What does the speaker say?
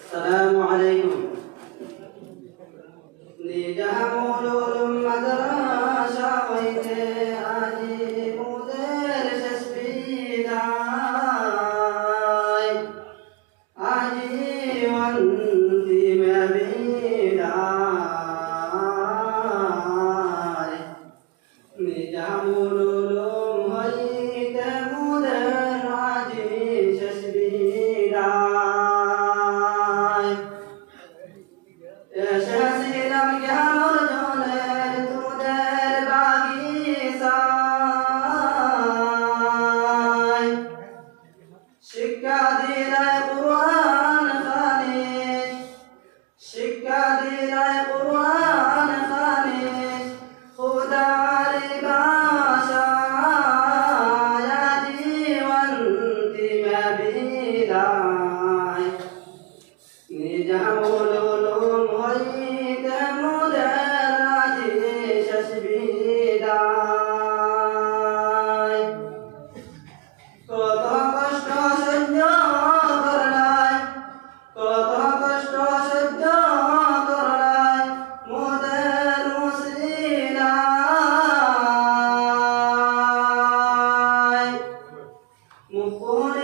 السلام عليكم. نجامول المدرسة ويتاجي مدرس سبيداي أجي وانتي ما بيداي نجامول المهيت مدر أجي سبيداي يا شاسيلم يا رجل تودر باقي ساي شكا دينا قرآن خانيش شكا دينا قرآن خانيش خدا لباشا يا جيوانتي ما بيداي نجامول المهيد مدراجي شسبيداي কত কষ্ট সহ্য করলাই কত কষ্ট সহ্য করলাই মোদের মুসলিলাই মুকুল